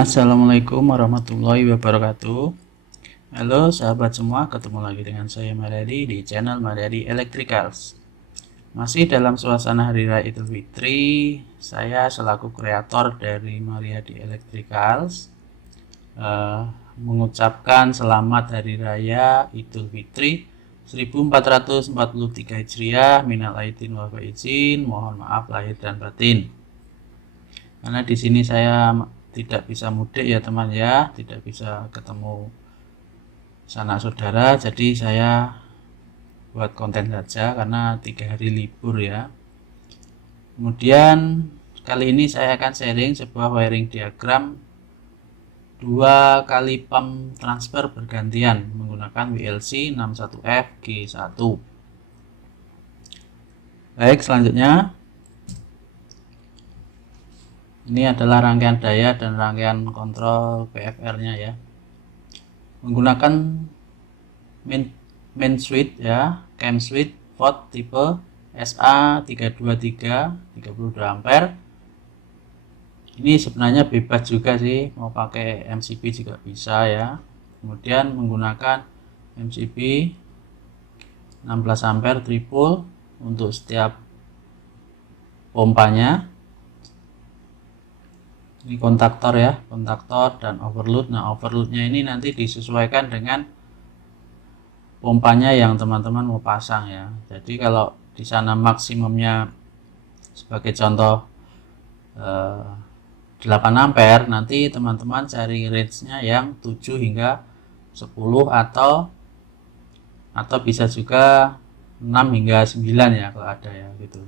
Assalamualaikum warahmatullahi wabarakatuh. Halo sahabat semua, ketemu lagi dengan saya Mariadi di channel Mariadi Electricals. Masih dalam suasana Hari Raya Idul Fitri, saya selaku kreator dari Mariadi Electricals mengucapkan selamat Hari Raya Idul Fitri 1443 Hijriah. Minal aidin wal faizin, mohon maaf lahir dan batin. Karena di sini saya tidak bisa mudik ya teman ya, tidak bisa ketemu sanak saudara, jadi saya buat konten saja karena 3 hari libur ya. Kemudian kali ini saya akan sharing sebuah wiring diagram 2 kali pump transfer bergantian menggunakan WLC 61F G1. Baik, selanjutnya ini adalah rangkaian daya dan rangkaian kontrol PFR-nya ya. Menggunakan main switch ya, cam switch volt tipe SA323 32 ampere. Ini sebenarnya bebas juga sih, mau pakai MCB juga bisa ya. Kemudian menggunakan MCB 16 ampere triple untuk setiap pompanya. Ini kontaktor ya, kontaktor dan overload. Nah, overloadnya ini nanti disesuaikan dengan pompanya yang teman-teman mau pasang ya. Jadi kalau di sana maksimumnya sebagai contoh 8 ampere, nanti teman-teman cari range-nya yang 7 hingga 10 atau bisa juga 6 hingga 9 ya kalau ada ya gitu.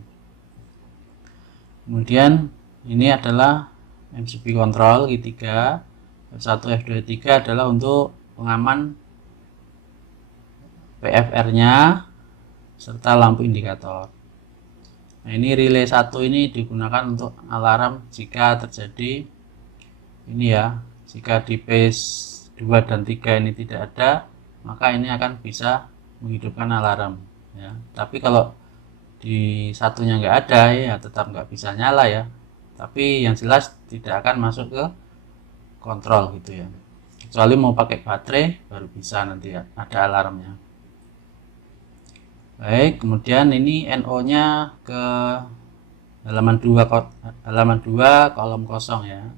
Kemudian ini adalah MCB control G3, F1, F2, F3 adalah untuk pengaman PFR-nya serta lampu indikator. Nah, ini relay 1 ini digunakan untuk alarm jika terjadi ini ya, jika di phase 2 dan 3 ini tidak ada, maka ini akan bisa menghidupkan alarm ya. Tapi kalau di satunya nggak ada ya tetap nggak bisa nyala ya, tapi yang jelas tidak akan masuk ke kontrol gitu ya, kecuali mau pakai baterai baru bisa nanti ya, ada alarmnya. Baik, kemudian ini NO nya ke halaman 2 kolom kosong ya,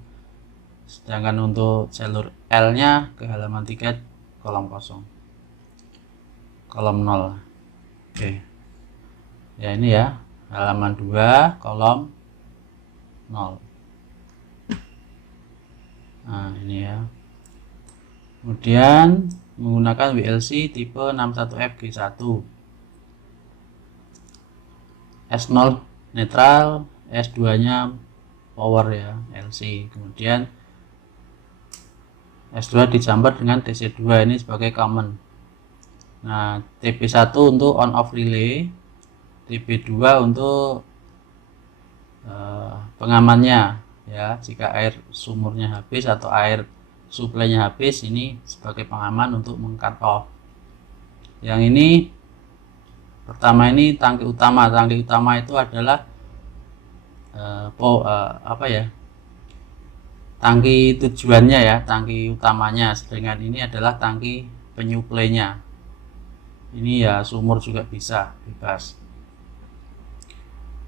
sedangkan untuk jalur L nya ke halaman 3 kolom kosong, kolom 0. Oke ya, ini ya halaman 2 kolom 0. Nah ini ya, kemudian menggunakan WLC tipe 61F G1, S0 netral, S2 nya power ya, LC. Kemudian S2 dijumper dengan TC2 ini sebagai common. Nah, TP1 untuk on off relay, TP2 untuk pengamannya ya, jika air sumurnya habis atau air suplainya habis, ini sebagai pengaman untuk meng-cut off. Yang ini pertama ini tangki utama. Tangki utama itu adalah tangki tujuannya ya, tangki utamanya. Sedangkan ini adalah tangki penyuplainya. Ini ya sumur juga bisa bebas.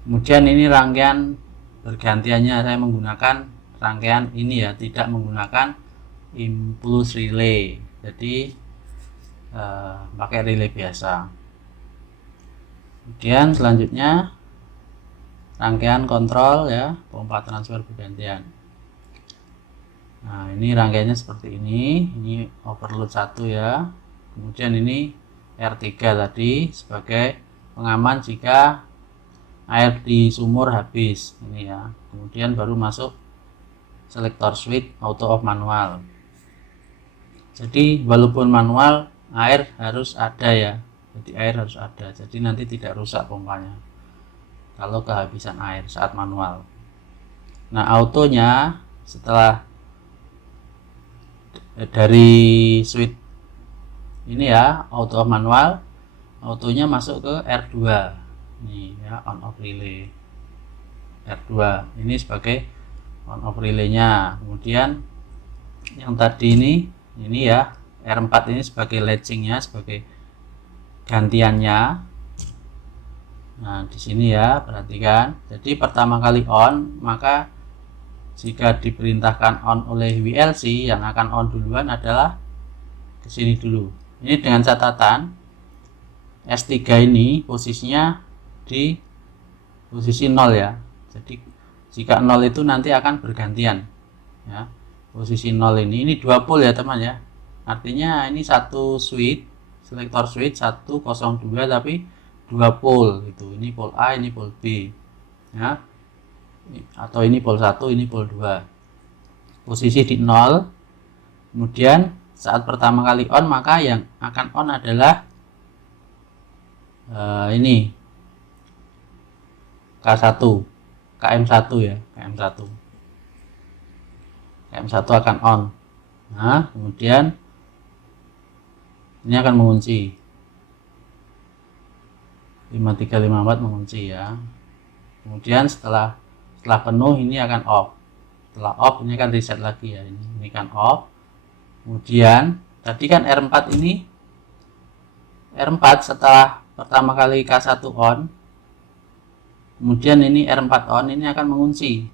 Kemudian ini rangkaian bergantiannya, saya menggunakan rangkaian ini ya, tidak menggunakan impulse relay, jadi pakai relay biasa. Kemudian selanjutnya rangkaian kontrol ya, pompa transfer bergantian. Nah ini rangkaiannya seperti ini overload 1 ya, kemudian ini R3 tadi sebagai pengaman jika air di sumur habis ini ya. Kemudian baru masuk selector switch auto off manual. Jadi walaupun manual, air harus ada ya, jadi air harus ada, jadi nanti tidak rusak pompanya kalau kehabisan air saat manual. Nah autonya setelah dari switch ini ya, auto off manual, autonya masuk ke R2 ini ya, on off relay R2 ini sebagai on off relaynya. Kemudian yang tadi ini ya, R4 ini sebagai latchingnya, sebagai gantiannya. Nah, di sini ya, perhatikan. Jadi pertama kali on, maka jika diperintahkan on oleh WLC, yang akan on duluan adalah ke sini dulu. Ini dengan catatan S3 ini posisinya di posisi 0 ya. Jadi jika 0 itu nanti akan bergantian ya. Posisi 0 ini 2 pole ya teman ya. Artinya ini satu switch, selektor switch 102, tapi 2 pole gitu. Ini pole A, ini pole B. Ya. Atau ini pole 1, ini pole 2. Posisi di 0. Kemudian saat pertama kali on, maka yang akan on adalah ini K1, KM1 ya, KM1. KM1 akan on. Nah, kemudian ini akan mengunci. 5354 mengunci ya. Kemudian setelah penuh ini akan off. Setelah off ini akan reset lagi ya. Ini kan off. Kemudian tadi kan R4 ini, R4 setelah pertama kali K1 on, kemudian ini R4 on, ini akan mengunci.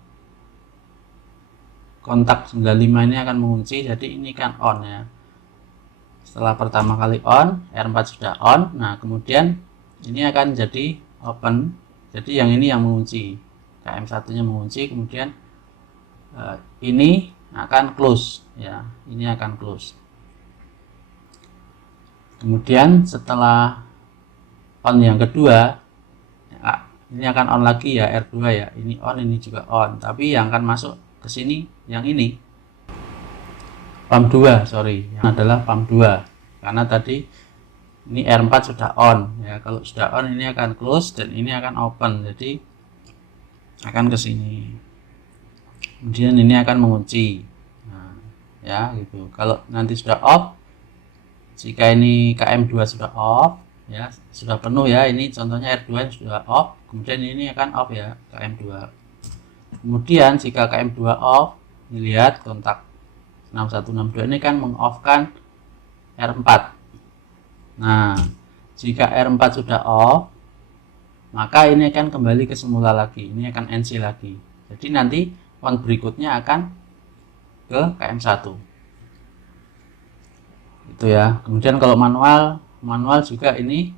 Kontak 95 ini akan mengunci, jadi ini kan on ya. Setelah pertama kali on, R4 sudah on. Nah, kemudian ini akan jadi open. Jadi yang ini yang mengunci. KM1 nya mengunci, kemudian ini akan close ya. Ini akan close. Kemudian setelah on yang kedua, ini akan on lagi ya, R2 ya. Ini on, ini juga on. Tapi yang akan masuk ke sini yang ini pump 2, sorry, yang adalah pump 2. Karena tadi ini R4 sudah on ya. Kalau sudah on ini akan close dan ini akan open. Jadi akan ke sini. Kemudian ini akan mengunci. Nah, ya gitu. Kalau nanti sudah off, jika ini KM2 sudah off ya, sudah penuh ya, ini contohnya R2 sudah off, kemudian ini akan off ya, KM2. Kemudian jika KM2 off, dilihat kontak 6162 ini kan mengoffkan R4. Nah, jika R4 sudah off, maka ini akan kembali ke semula lagi, ini akan NC lagi. Jadi nanti on berikutnya akan ke KM1. Itu ya. Kemudian kalau manual juga ini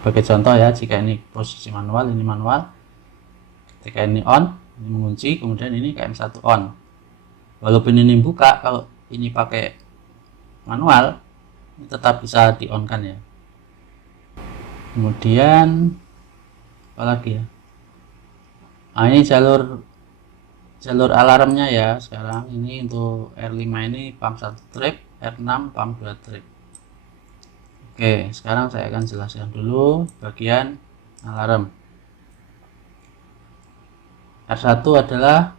sebagai contoh ya, jika ini posisi manual, ini manual. Ketika ini on, ini mengunci, kemudian ini KM1 on. Walaupun ini buka, kalau ini pakai manual, ini tetap bisa di on kan ya. Kemudian apalagi ya, nah ini jalur alarmnya ya. Sekarang ini untuk R5 ini pump 1 trip, R6 pump 2 trip. Oke, sekarang saya akan jelaskan dulu bagian alarm. R1 adalah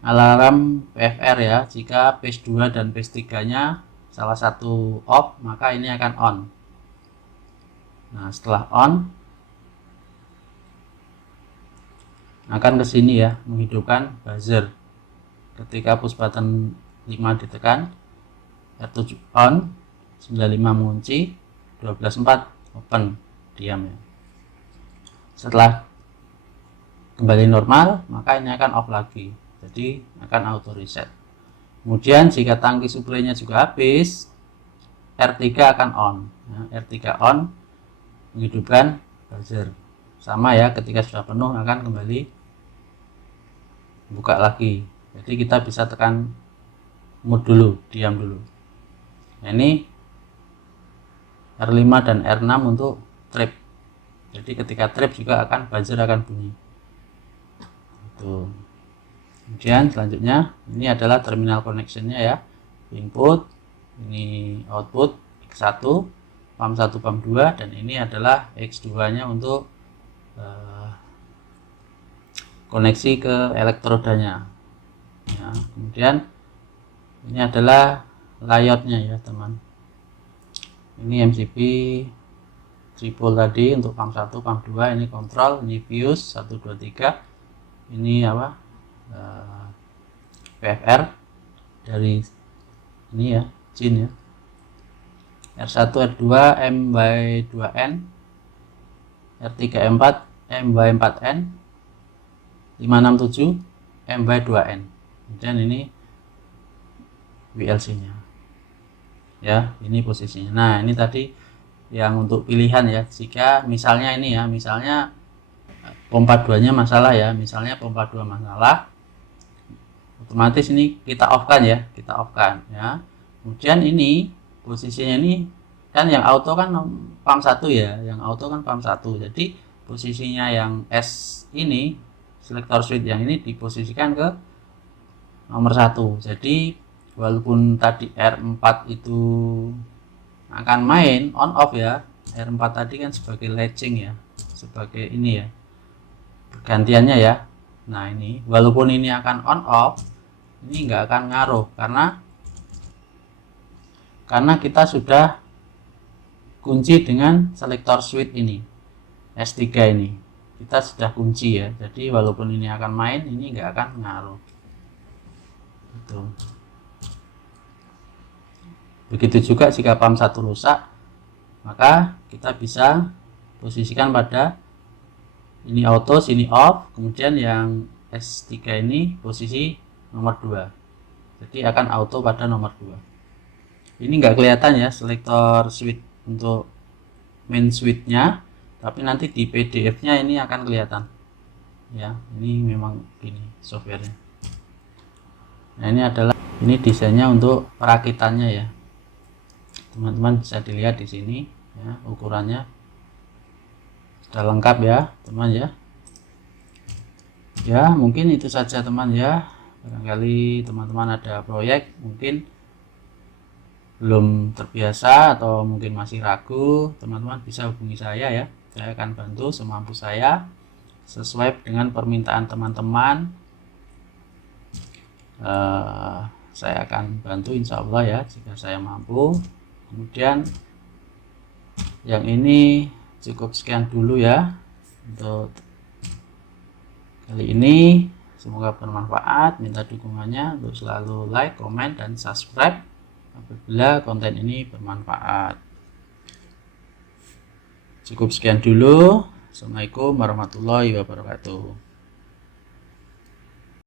alarm PFR ya. Jika phase 2 dan phase 3 nya salah satu off, maka ini akan on. Nah, setelah on akan ke sini ya, menghidupkan buzzer. Ketika push button 5 ditekan, R7 on, 95 mengunci, 12.4 open, diam ya. Setelah kembali normal, maka ini akan off lagi. Jadi akan auto reset. Kemudian jika tangki suplainya juga habis, R3 akan on. Nah, R3 on, menghidupkan buzzer. Sama ya, ketika sudah penuh akan kembali buka lagi. Jadi kita bisa tekan mode dulu, diam dulu. Nah, ini R5 dan R6 untuk trip. Jadi ketika trip juga akan buzzer akan bunyi. Itu. Kemudian selanjutnya ini adalah terminal connectionnya ya. Input, ini output X1, pump 1, pump 2, dan ini adalah X2 nya untuk koneksi ke elektrodanya ya. Kemudian ini adalah layoutnya ya teman. Ini MCB tripole tadi untuk pump 1, pump 2, ini kontrol, ini fuse 1, 2, 3, ini apa, PFR, dari ini ya, Jin ya. R1 R2 M by 2N, R3 R4 M by 4N, 567 M by 2N. Kemudian ini WLC nya ya, ini posisinya. Nah ini tadi yang untuk pilihan ya, jika misalnya ini ya, misalnya pompa 2 nya masalah ya, misalnya pompa 2 masalah, otomatis ini kita off kan ya, kita off kan ya. Kemudian ini posisinya ini kan yang auto kan pump 1 ya, yang auto kan pump 1, jadi posisinya yang S ini, selektor switch yang ini diposisikan ke nomor 1. Jadi walaupun tadi R4 itu akan main on off ya, R4 tadi kan sebagai latching ya, sebagai ini ya, pergantiannya ya. Nah ini walaupun ini akan on off, ini nggak akan ngaruh karena kita sudah kunci dengan selektor switch ini, S3 ini kita sudah kunci ya, jadi walaupun ini akan main, ini nggak akan ngaruh gitu. Begitu juga jika pump 1 rusak, maka kita bisa posisikan pada ini auto, sini off, kemudian yang S3 ini posisi nomor 2, jadi akan auto pada nomor 2. Ini nggak kelihatan ya selektor switch untuk main switchnya, tapi nanti di PDF nya ini akan kelihatan ya. Ini memang ini softwarenya. Nah ini desainnya untuk perakitannya ya, teman-teman bisa dilihat di sini ya, ukurannya sudah lengkap ya teman ya. Ya mungkin itu saja teman ya, barangkali teman-teman ada proyek mungkin belum terbiasa atau mungkin masih ragu, teman-teman bisa hubungi saya ya, saya akan bantu semampu saya sesuai dengan permintaan teman-teman. Saya akan bantu insya Allah ya jika saya mampu. Kemudian yang ini cukup sekian dulu ya untuk kali ini, semoga bermanfaat. Minta dukungannya untuk selalu like, komen, dan subscribe apabila konten ini bermanfaat. Cukup sekian dulu. Assalamualaikum warahmatullahi wabarakatuh.